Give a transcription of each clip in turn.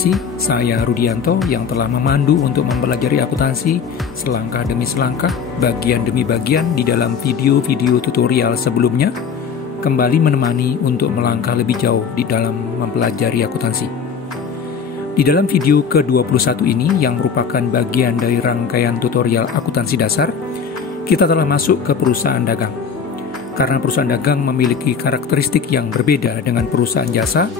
akuntansi, saya Rudianto yang telah memandu untuk mempelajari akuntansi selangkah demi selangkah, bagian demi bagian di dalam video-video tutorial sebelumnya, kembali menemani untuk melangkah lebih jauh di dalam mempelajari akuntansi. Di dalam video ke-21 ini yang merupakan bagian dari rangkaian tutorial akuntansi dasar, kita telah masuk ke perusahaan dagang. Karena perusahaan dagang memiliki karakteristik yang berbeda dengan perusahaan jasa,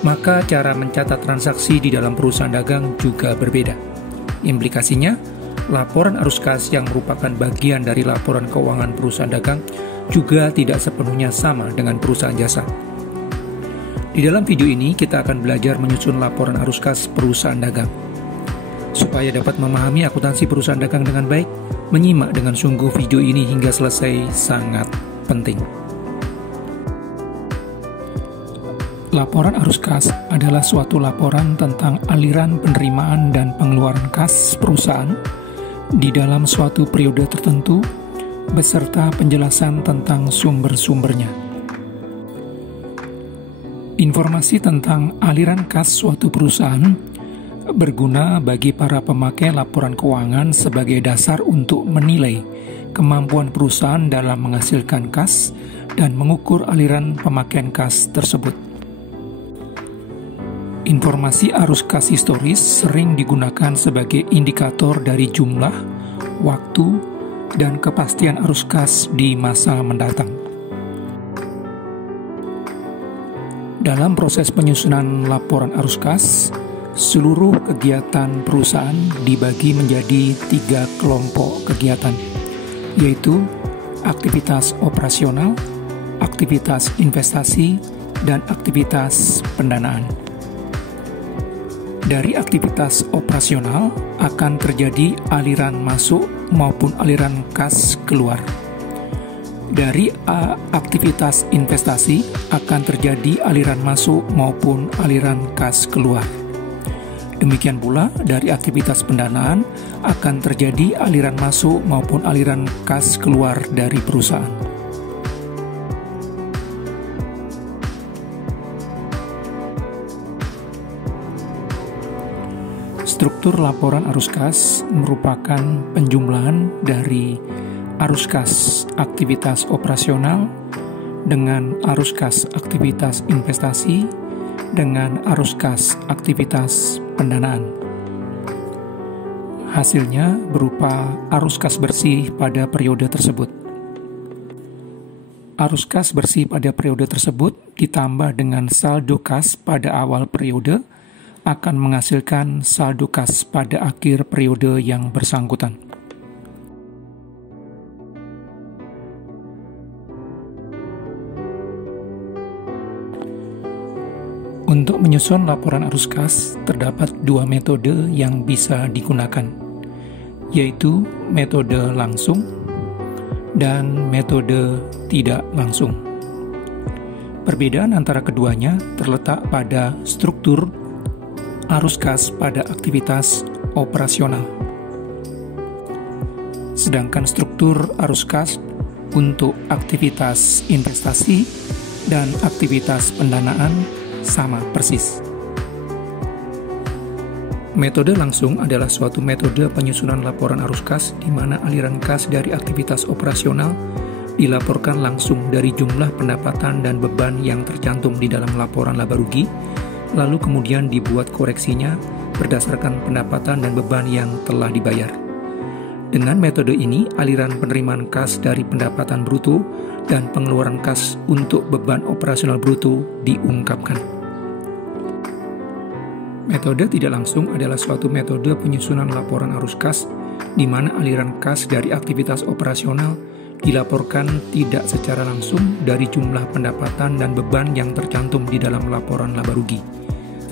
maka cara mencatat transaksi di dalam perusahaan dagang juga berbeda. Implikasinya, laporan arus kas yang merupakan bagian dari laporan keuangan perusahaan dagang juga tidak sepenuhnya sama dengan perusahaan jasa. Di dalam video ini, kita akan belajar menyusun laporan arus kas perusahaan dagang. Supaya dapat memahami akuntansi perusahaan dagang dengan baik, menyimak dengan sungguh video ini hingga selesai sangat penting. Laporan arus kas adalah suatu laporan tentang aliran penerimaan dan pengeluaran kas perusahaan di dalam suatu periode tertentu, beserta penjelasan tentang sumber-sumbernya. Informasi tentang aliran kas suatu perusahaan berguna bagi para pemakai laporan keuangan sebagai dasar untuk menilai kemampuan perusahaan dalam menghasilkan kas dan mengukur aliran pemakaian kas tersebut. Informasi arus kas historis sering digunakan sebagai indikator dari jumlah, waktu, dan kepastian arus kas di masa mendatang. Dalam proses penyusunan laporan arus kas, seluruh kegiatan perusahaan dibagi menjadi 3 kelompok kegiatan, yaitu aktivitas operasional, aktivitas investasi, dan aktivitas pendanaan. Dari aktivitas operasional akan terjadi aliran masuk maupun aliran kas keluar. Dari aktivitas investasi akan terjadi aliran masuk maupun aliran kas keluar. Demikian pula dari aktivitas pendanaan akan terjadi aliran masuk maupun aliran kas keluar dari perusahaan. Struktur laporan arus kas merupakan penjumlahan dari arus kas aktivitas operasional dengan arus kas aktivitas investasi dengan arus kas aktivitas pendanaan. Hasilnya berupa arus kas bersih pada periode tersebut. Arus kas bersih pada periode tersebut ditambah dengan saldo kas pada awal periode akan menghasilkan saldo kas pada akhir periode yang bersangkutan. Untuk menyusun laporan arus kas, terdapat 2 metode yang bisa digunakan, yaitu metode langsung dan metode tidak langsung. Perbedaan antara keduanya terletak pada struktur arus kas pada aktivitas operasional. Sedangkan struktur arus kas untuk aktivitas investasi dan aktivitas pendanaan sama persis. Metode langsung adalah suatu metode penyusunan laporan arus kas di mana aliran kas dari aktivitas operasional dilaporkan langsung dari jumlah pendapatan dan beban yang tercantum di dalam laporan laba rugi, lalu kemudian dibuat koreksinya berdasarkan pendapatan dan beban yang telah dibayar. Dengan metode ini, aliran penerimaan kas dari pendapatan bruto dan pengeluaran kas untuk beban operasional bruto diungkapkan. Metode tidak langsung adalah suatu metode penyusunan laporan arus kas di mana aliran kas dari aktivitas operasional dilaporkan tidak secara langsung dari jumlah pendapatan dan beban yang tercantum di dalam laporan laba rugi,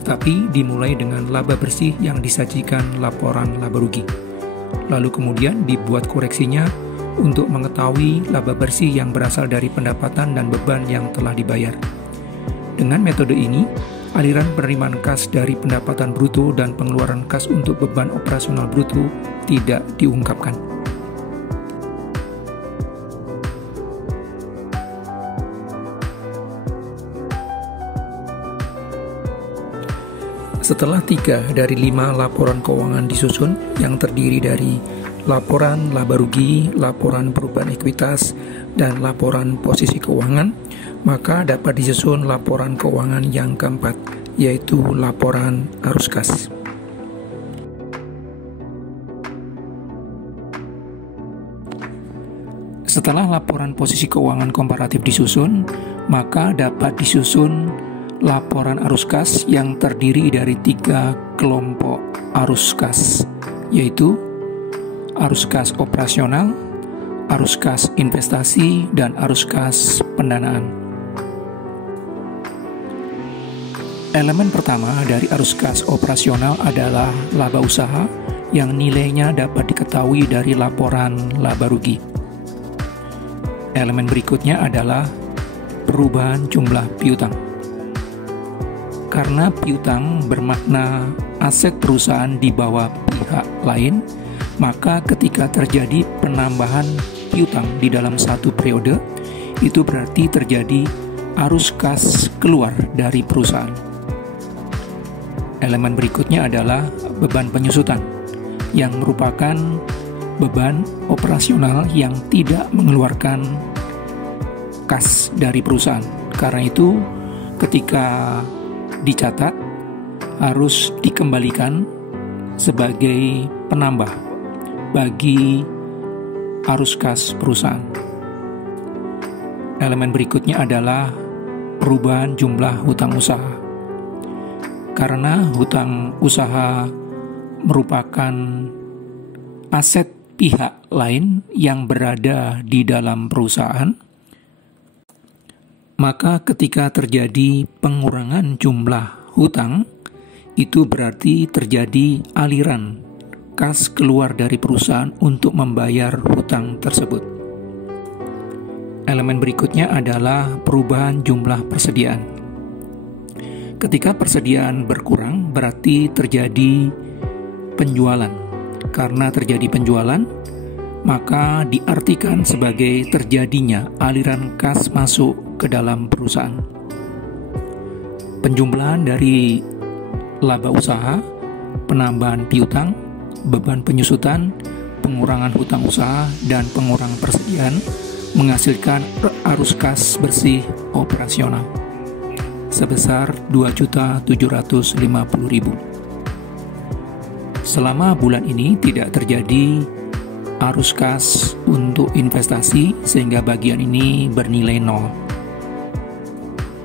tetapi dimulai dengan laba bersih yang disajikan laporan laba rugi. Lalu kemudian dibuat koreksinya untuk mengetahui laba bersih yang berasal dari pendapatan dan beban yang telah dibayar. Dengan metode ini, aliran penerimaan kas dari pendapatan bruto dan pengeluaran kas untuk beban operasional bruto tidak diungkapkan. Setelah 3 dari 5 laporan keuangan disusun yang terdiri dari laporan laba rugi, laporan perubahan ekuitas, dan laporan posisi keuangan, maka dapat disusun laporan keuangan yang keempat, yaitu laporan arus kas. Setelah laporan posisi keuangan komparatif disusun, maka dapat disusun laporan arus kas yang terdiri dari 3 kelompok arus kas, yaitu arus kas operasional, arus kas investasi, dan arus kas pendanaan. Elemen pertama dari arus kas operasional adalah laba usaha yang nilainya dapat diketahui dari laporan laba rugi. Elemen berikutnya adalah perubahan jumlah piutang. Karena piutang bermakna aset perusahaan di bawah pihak lain, maka ketika terjadi penambahan piutang di dalam satu periode, itu berarti terjadi arus kas keluar dari perusahaan. Elemen berikutnya adalah beban penyusutan, yang merupakan beban operasional yang tidak mengeluarkan kas dari perusahaan. Karena itu, ketika dicatat harus dikembalikan sebagai penambah bagi arus kas perusahaan. Elemen berikutnya adalah perubahan jumlah hutang usaha. Karena hutang usaha merupakan aset pihak lain yang berada di dalam perusahaan, maka ketika terjadi pengurangan jumlah hutang, itu berarti terjadi aliran kas keluar dari perusahaan untuk membayar hutang tersebut. Elemen berikutnya adalah perubahan jumlah persediaan. Ketika persediaan berkurang, berarti terjadi penjualan. Karena terjadi penjualan, maka diartikan sebagai terjadinya aliran kas masuk ke dalam perusahaan. Penjumlahan dari laba usaha, penambahan piutang, beban penyusutan, pengurangan hutang usaha, dan pengurangan persediaan menghasilkan arus kas bersih operasional sebesar 2.750.000. Selama bulan ini tidak terjadi arus kas untuk investasi, sehingga bagian ini bernilai 0.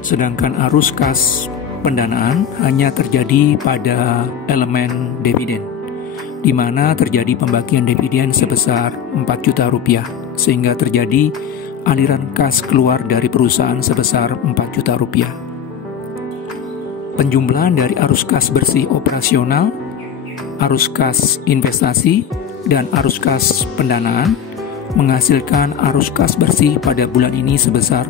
Sedangkan arus kas pendanaan hanya terjadi pada elemen dividen, di mana terjadi pembagian dividen sebesar 4 juta rupiah, sehingga terjadi aliran kas keluar dari perusahaan sebesar 4 juta rupiah. Penjumlahan dari arus kas bersih operasional, arus kas investasi, dan arus kas pendanaan menghasilkan arus kas bersih pada bulan ini sebesar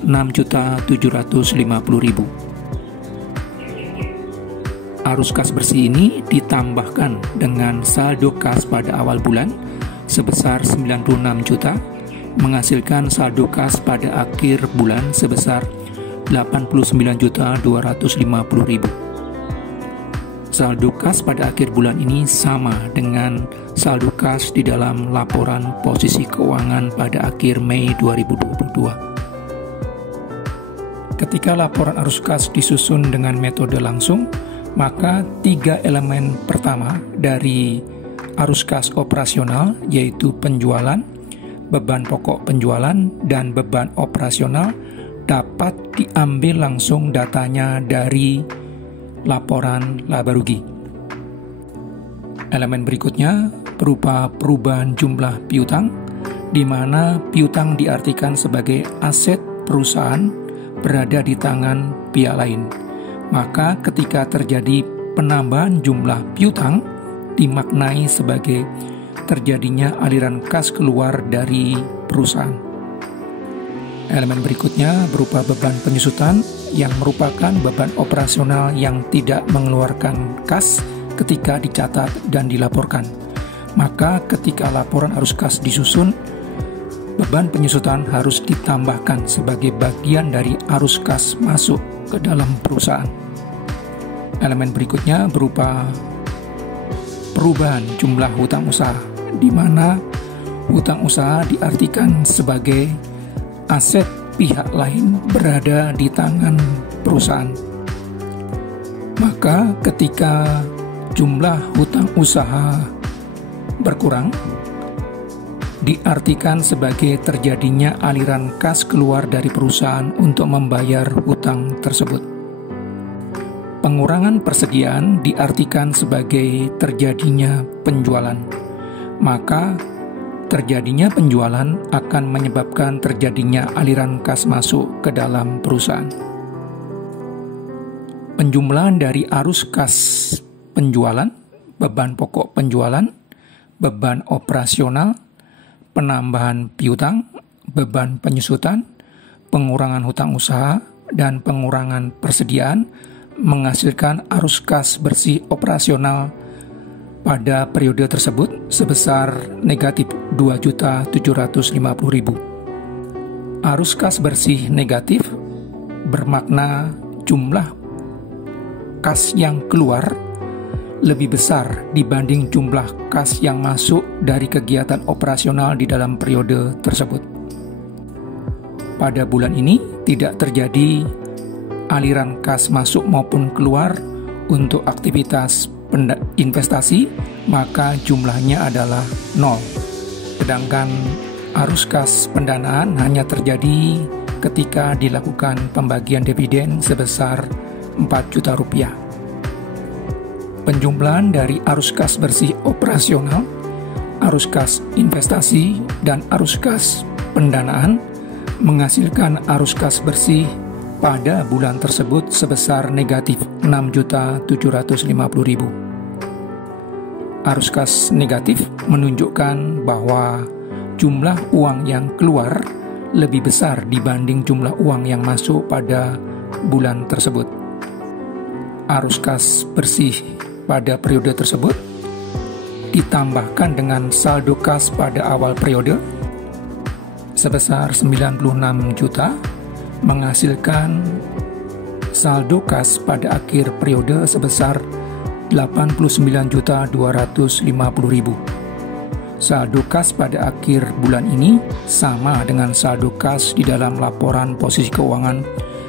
6.750.000. Arus kas bersih ini ditambahkan dengan saldo kas pada awal bulan sebesar 96 juta, menghasilkan saldo kas pada akhir bulan sebesar 89.250.000. Saldo kas pada akhir bulan ini sama dengan saldo kas di dalam laporan posisi keuangan pada akhir Mei 2022. Ketika laporan arus kas disusun dengan metode langsung, maka 3 elemen pertama dari arus kas operasional, yaitu penjualan, beban pokok penjualan, dan beban operasional, dapat diambil langsung datanya dari laporan laba rugi. Elemen berikutnya berupa perubahan jumlah piutang, di mana piutang diartikan sebagai aset perusahaan berada di tangan pihak lain. Maka ketika terjadi penambahan jumlah piutang, dimaknai sebagai terjadinya aliran kas keluar dari perusahaan. Elemen berikutnya berupa beban penyusutan, yang merupakan beban operasional yang tidak mengeluarkan kas ketika dicatat dan dilaporkan. Maka ketika laporan arus kas disusun, beban penyusutan harus ditambahkan sebagai bagian dari arus kas masuk ke dalam perusahaan. Elemen berikutnya berupa perubahan jumlah hutang usaha, di mana hutang usaha diartikan sebagai aset pihak lain berada di tangan perusahaan. Maka ketika jumlah hutang usaha berkurang, diartikan sebagai terjadinya aliran kas keluar dari perusahaan untuk membayar hutang tersebut. Pengurangan persediaan diartikan sebagai terjadinya penjualan. Maka terjadinya penjualan akan menyebabkan terjadinya aliran kas masuk ke dalam perusahaan. Penjumlahan dari arus kas penjualan, beban pokok penjualan, beban operasional, penambahan piutang, beban penyusutan, pengurangan hutang usaha, dan pengurangan persediaan menghasilkan arus kas bersih operasional pada periode tersebut sebesar negatif 2.750.000. Arus kas bersih negatif bermakna jumlah kas yang keluar lebih besar dibanding jumlah kas yang masuk dari kegiatan operasional di dalam periode tersebut. Pada bulan ini tidak terjadi aliran kas masuk maupun keluar untuk aktivitas investasi, maka jumlahnya adalah 0. Sedangkan arus kas pendanaan hanya terjadi ketika dilakukan pembagian dividen sebesar 4 juta rupiah. Penjumlahan dari arus kas bersih operasional, arus kas investasi, dan arus kas pendanaan menghasilkan arus kas bersih pada bulan tersebut sebesar negatif 6.750.000. Arus kas negatif menunjukkan bahwa jumlah uang yang keluar lebih besar dibanding jumlah uang yang masuk pada bulan tersebut. Arus kas bersih pada periode tersebut ditambahkan dengan saldo kas pada awal periode sebesar 96 juta menghasilkan saldo kas pada akhir periode sebesar 89.250.000. Saldo kas pada akhir bulan ini sama dengan saldo kas di dalam laporan posisi keuangan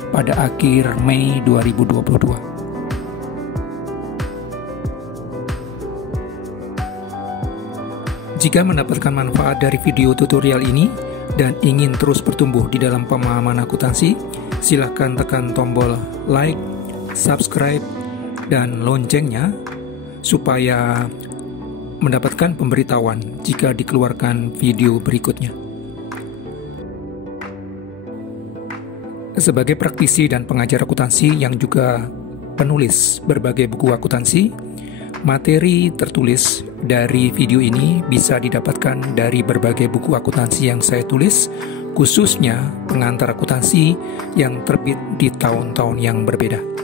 pada akhir Mei 2022. Jika mendapatkan manfaat dari video tutorial ini dan ingin terus bertumbuh di dalam pemahaman akuntansi, silakan tekan tombol like, subscribe, dan loncengnya supaya mendapatkan pemberitahuan jika dikeluarkan video berikutnya. Sebagai praktisi dan pengajar akuntansi yang juga penulis berbagai buku akuntansi, materi tertulis dari video ini bisa didapatkan dari berbagai buku akuntansi yang saya tulis, khususnya pengantar akuntansi yang terbit di tahun-tahun yang berbeda.